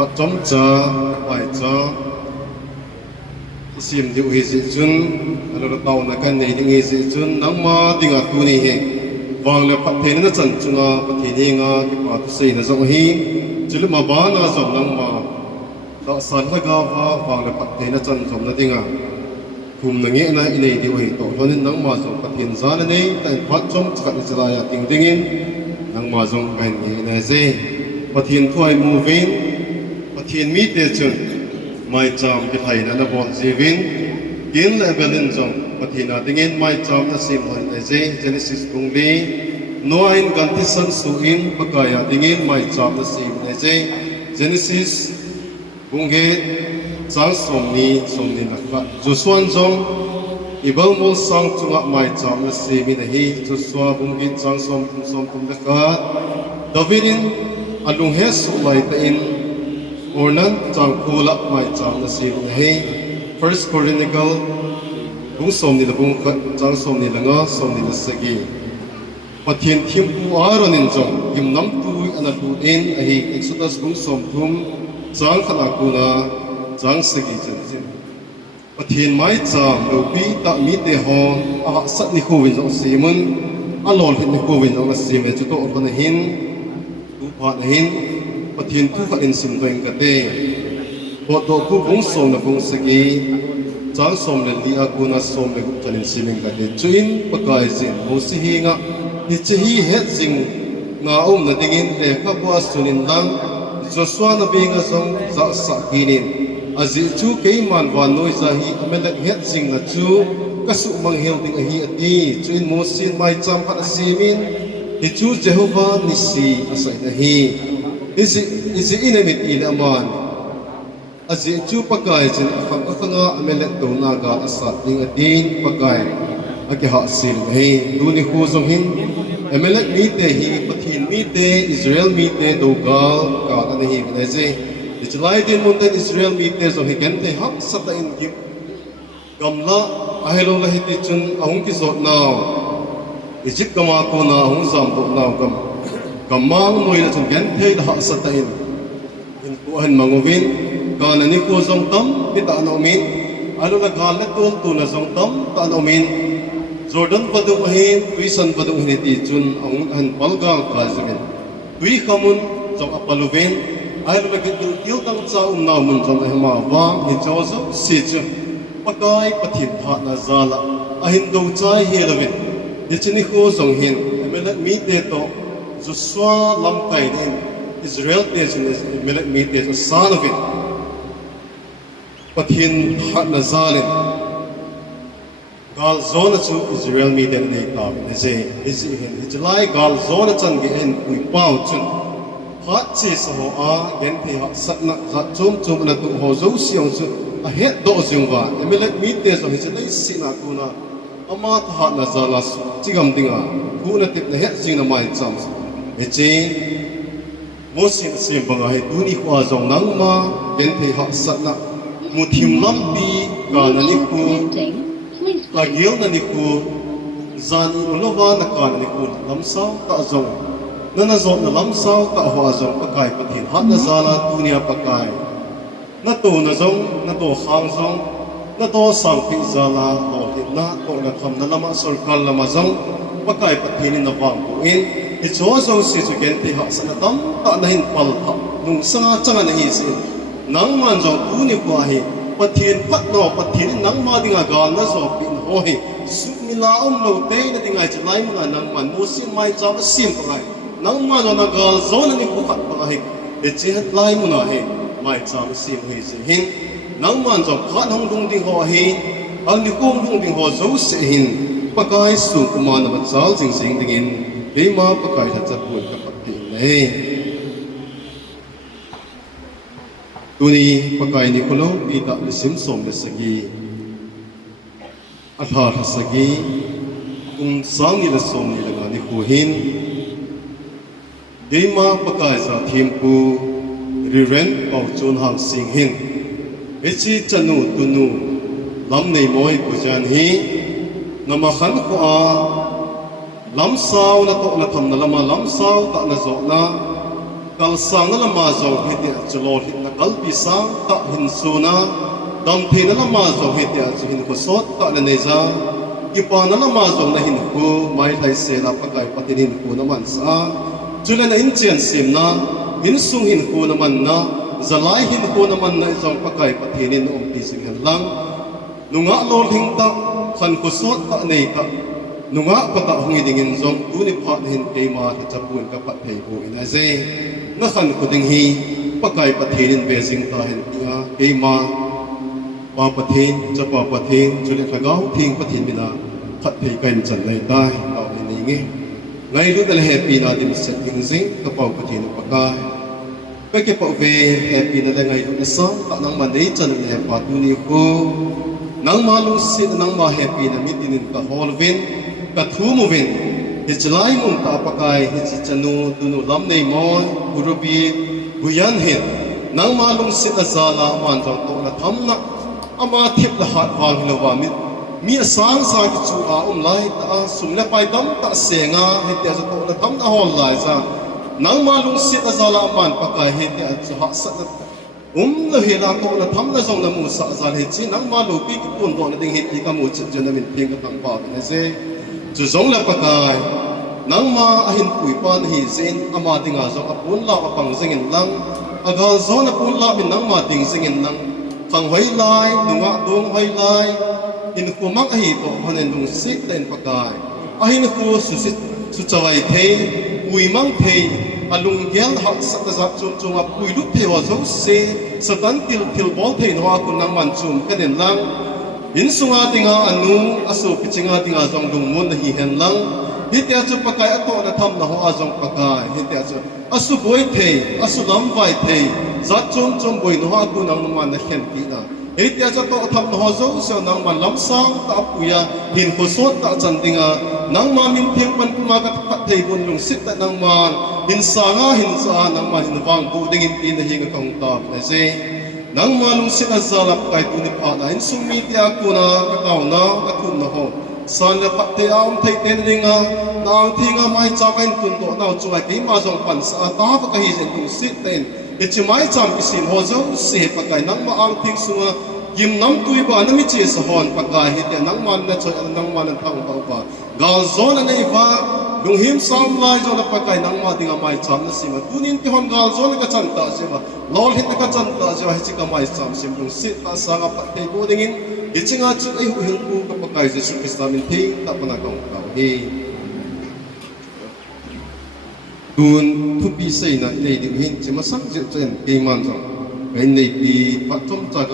phát chống cha bài cha sim diệu hi dị chun alo tàu na kan nei ding hi dị chun nang ma dinga tu ni he wang le phát thế na chan chunga phát thế ni nga ki pa tu sei na zong hi chil ma ba na zong nang ma da san la ga wa wang le phát thế na chan zong na dinga kum na nge na inei di oi to honin nang ma zong phát thiên za na nei ta phát chống chat ni chala ya ting ding in nang ma zong kan nge na ze phát thiên thuai mu vin phát thiên mi te chun mai cham cái thầy đã là bọn gì vin kiến lại về lên dòng và thì là tiếng yên mai cham là sim hồi này dễ Genesis cùng đi nói anh gầnที่sân su in bất kỳ à tiếng yên mai cham là sim này dễ Genesis cùng hết sáng sớm ni là các dù xuân dòng ibang mul sang chunga mai cham là sim này hi dù xuân cùng hết sáng sớm cùng được các Davidin alung hết su lại ta in Ornan chang khula mai chang na sim na he First Chronicle bung som ni la bung khat chang som ni la nga som ni la sagi pathin thim pu aronin jong him nam tu ana tu in a hi Exodus bung som thum chang khala ku na chang sagi chen chen pathin mai chang lo pi ta mi te ho a sat ni khu win jong simun a lol hit ni khu win jong na sim e chu to on na hin tu pha na hin Pathin thu phát in sim toin ka te bộ độ khu bung som na bung sagi chang som le li akuna som le gup chanin simin ka te chuin pakai zin ho si hi nga ni che hi het jing nga na dingin le kha bua sunin lang Joshua na bi nga song za sa kinin azi chu ke man wa noi za hi amelak het jing na chu kasu mang hel ding a hi ati chuin mo sin mai cham khat simin ni chu Jehovah nisi asai na hi Isi inamit ila man Azi chu pakai chen afang afanga amelek do na ga asat ding adin pakai ake ha sil hei duni khu zong hin amelek mi te hi pathin mi te Israel mi te do gal ka na hi na je Ichlai din mun ten Israel mi te zo hi gen te hak sata in gim gamla ahelo la hiti chun ahung ki zot naw Egypt kama ko na ahung zam do naw gam Kamang noi na chung gen thei da sa ta in ku han mangovin kana ni ko zong tam pi ta no min alo la gal le tol tu na zong tam ta no min Jordan padu hin tuisan padu hin ti chun ang han palgal ka zin tui khamun zong apalovin alo la gil gil tang cha na mun zong ma wa ni chozo si chu pakai pathim tha na zala ahin do chai helovin ni chini ko zong hin emela mi te to Joshua lam kai din Israel is millet meat is a son of it pathin hat na zalin gal zona chu Israel meat and they ta ze is in July gal zona chan ge en pui pau chun hat chi so a gen the ha sat na za chum na tu ho zo siong chu a het do jung wa millet meat is so his lai si na ku na ama ta hat na zala chigam dinga ku na tip na het jing na mai cham Eche mo sim banga he duni kwa zong nang ma gen the ha sat na mu thim lam pi ka na ni ku ka gil na ni ku zan ulova na ka na ni ku lam sao ta zong na zong na lam sao ta ho zong pakai pathin hat na zala dunia pakai na zong na to khang zong na to sang pi zala ho na to na kham na lama sarkal lama zong pakai pathin na wang ku in It's also si chu gen ti ha sana tam ta na hin pal ha nung sanga changa na hi si nang man zo tu ni kwa hi pathin phat no pathin nang ma dinga ga na zo pin ho hi su mi la lo te na dinga chi lai ma nang man mo sin mai cha ma sim pa ngai nang ma zo na ga zo na ni ku khat pa hi e chi hat lai mu na hi mai cha ma sim hi si hin nang man zo khat hong dung ding ho hi ang ni kum dung ding ho zo se hin pakai su kuma na ma chal jing sing ding in Lima pakai haja pun kapati nei. Tuni pakai ni kulo ita lisim som lesagi. Athar hasagi sang ni lesom ni lenga ni huhin. Lima pakai sa thimpu riren au chun hang sing hin. Echi chanu tunu lam nei moi kujan hi namakhan ko a lam sao na to na tham na lama lam sao ta na zo na kal sang na lama zo hiti chlo hit na กัลปิสังตะหินสุนาดำเทนละมาจงเหตุอาจหินกุศลตะเลเนจากิปานละมาจงนะหินกูไม่ไทยเสนาปะไก่ปฏิหินกูน้ำมันสาจุลนะอินเจียนสิมนะหินสุงหินกูน้ำมันนะจะไล่หินกูน้ำมันนะจงปะไก่ปฏิหินอมปีสิงหันลังนุงะโลหิงตะขันกุศลตะเนตะนุงะปะตะหงดิงินจงตุนิพัดหินเกมาที่จะปูนกับปะเทบูอินาเซนักขันกุดิงฮีปะไก่ปฏิหินเบสิงตาหินติงะเกมาปาปะเทนจะปาปะเทนจุลขะเกาทิ้งปะเทนบินาพัดเทกันจันในใต้เอาในนี้ไงไงรู้แต่ละแฮปปี้นาดิมเสร็จจริงๆกระเป๋าปะเทนปะกายก็เก็บเอาไว้แฮปปี้นั่นแหละไงรู้แต่ซ้ำตะนังมันได้จันในปาตุนิโกนังมาลุสินังมาแฮปปี้นั่นมิดินินกะฮอลวินกะทูมูวินฮิจไลมุนตาปะกายฮิจจันูตุนุลำในมอยบุรุบีบุยันเห็นนังมาลุสิอาซาลามันจงโตละทำนักอามาทิพย์ละหัดวางฮิลวามิดมีสางสางจูอาไลตาสุมเลไปดำตาเสียงาเฮติอาจะโตละทำนะฮอลไลซานังมาลุสิอาซาลามันปะกายเฮติอาจะหักสักละเฮลาโตละทำละจงละมูสะซาลเฮจินังมาลุปีกปุ่นโตละดิ่งเฮติกามูจิจนมินเพียงกับตังปากันเซจุจงละปะกายนังมาอหินปุยปานฮีเซนอามาดิงาจงอปุนลาอปังซิงลังอากาโซนอปุนลาบินนังมาดิงซิงลังขังไว้ลายนุงะดวงไว้ลายอินคูมักอหิโตพันเนนุงสิเต็นปะกายอหินคูสุจวัยเทอุยมังเทอลุงเกลหักสักจักจุนจุงอปุยลุกเทวะโซเซสตันติลบอลเทนหัวคุณนังมันจุมกันเดนลังยินสุงาติงาอนุอสุปิจิงาติงาจงดุงมุนฮีเฮนลังฮิตยาจุปะกายอโตนะทำนะหัวจงปะกายฮิตยาจุอสุบวยเทอสุลำไวเทจัดจุนจุมบวยนัวคุณนังมันนะเข็นตีนะฮิตยาจุโตทำนะหัวโซเซนังมันลำสังตาปุยาหินโคโซตาจันติงานังมามินเพียงปันกุมากัตเทบุญลุงสิตนังมันหินสางาหินสานังมันหินวังบูดิงินตีนะฮิงกงตาเนเซนังมาลุงสิตซาลับไกตุนิพานะหินสุมีติอากุนากะเกานะกะทุนนะโฮสันเลปัตเตอมไทยเตนริงานางทิงาไม่จำเป็นตุนโตนาวจวยกิมาจงปันสาตาฟกะฮิเซนตุสิเตนอิจิไม่จำกิสินโฮโซเสปะกายนังมาอังทิงสุงยิมน้ำตุยบานะมิเจสฮอนปะกายฮิตนังมันนะจอยนังมันนะทั้งบ่าวกาลโซนในฟ้าลุงหิมสามลายจงปะกายนังมาดิงาไม่จำนะสิมาตุนินที่ฮอนกาลโซนก็จันตาสิมาลอลฮิตก็จันตาสิมาฮิจิก็ไม่จำสิลุงสิตาสังปัตเตกูดิงินอิจิงาจุดไอหุหิงกูกับปะกายเจสุคริสต์มินทิงตัปนักองเก่าฮีกุนทุปีเซนะในดิหินจิมาสังเจเจนเกมันจังในปีปัจจุบัน